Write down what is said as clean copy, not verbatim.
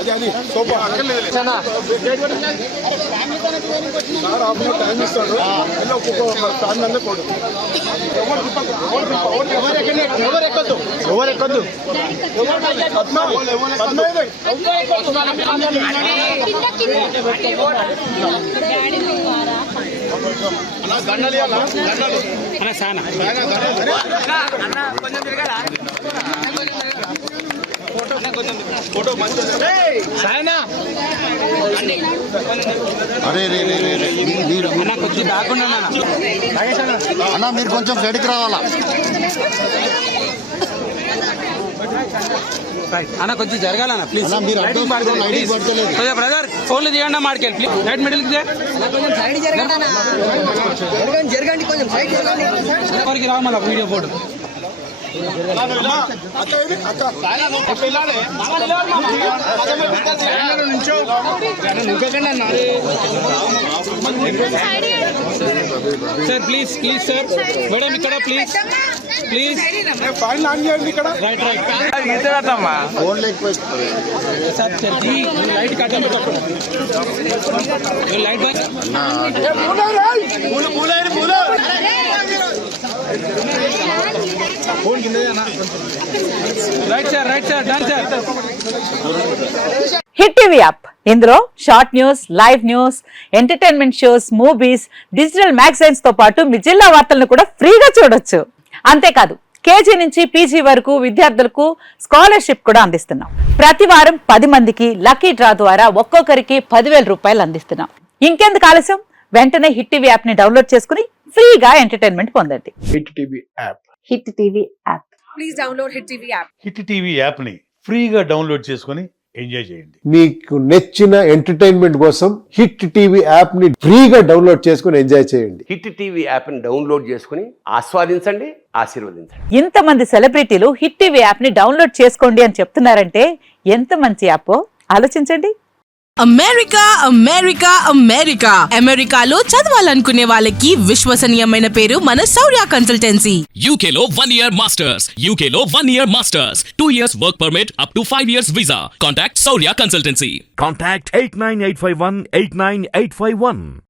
అది sofa sir of time ఇస్తాడు ఒక్కొక్క ఫ్యాన్ మీద పోడు ఎవరు ఎక్కద్దు అన్నా మీరు కొంచెం సైడ్కి రావాలా అన్న కొంచెం జరగాలన్నా ప్లీజ్ బ్రదర్ ఫోన్లు తీయండి మాడికెళ్ళి ప్లీజ్ రైట్ మిడిల్ జరగండి రామల video photo sir please please sir madam ఇక్కడ ప్లీజ్ ప్లీజ్ ఫైన్ ఆన్ చేయండి ఇక్కడ రైట్ రైట్ సార్ లైట్ కట్టం light right sir right sir done sir. Hit TV app ఇందులో short news, live news, entertainment shows, movies, digital magazines తో పాటు మీ జిల్లా వార్తలను కూడా ఫ్రీగా చూడొచ్చు. అంతేకాదు కేజీ నుంచి పీజీ వరకు విద్యార్థులకు స్కాలర్షిప్ కూడా అందిస్తున్నాం. ప్రతి వారం 10 మందికి లక్కీ డ్రా ద్వారా ఒక్కొక్కరికి 10,000 రూపాయలు అందిస్తున్నాం. ఇంకెందుకు ఆలస్యం, వెంటనే హిట్ టీవీ యాప్ ని డౌన్లోడ్ చేసుకుని ఫ్రీగా ఎంటర్టైన్మెంట్ పొందండి. Hit TV app. Hit TV app please download hit TV app. Hit TV app ని ఫ్రీగా డౌన్లోడ్ చేసుకుని ఎంజాయ్ చేయండి. మీకు నచ్చిన ఎంటర్టైన్మెంట్ కోసం హిట్ టీవీ యాప్ ని ఫ్రీగా డౌన్లోడ్ చేసుకుని ఎంజాయ్ చేయండి. హిట్ టీవీ యాప్ ని డౌన్లోడ్ చేసుకుని ఆస్వాదించండి, ఆశీర్వదించండి. ఇంతమంది సెలబ్రిటీలు హిట్ టీవీ యాప్ ని డౌన్లోడ్ చేసుకోండి అని చెప్తున్నారంటే ఎంత మంచి యాప్ ఆలోచించండి. అమెరికా అమెరికా అమెరికా అమెరికాలో చదవాలనుకునే వాళ్ళకి విశ్వసనీయమైన పేరు మన శౌర్య కన్సల్టెన్సీ. UK లో 1 year masters, UK లో 1 year masters, 2 years work permit up to 5 years visa. Contact Shaurya Consultancy. Contact 89851 89851.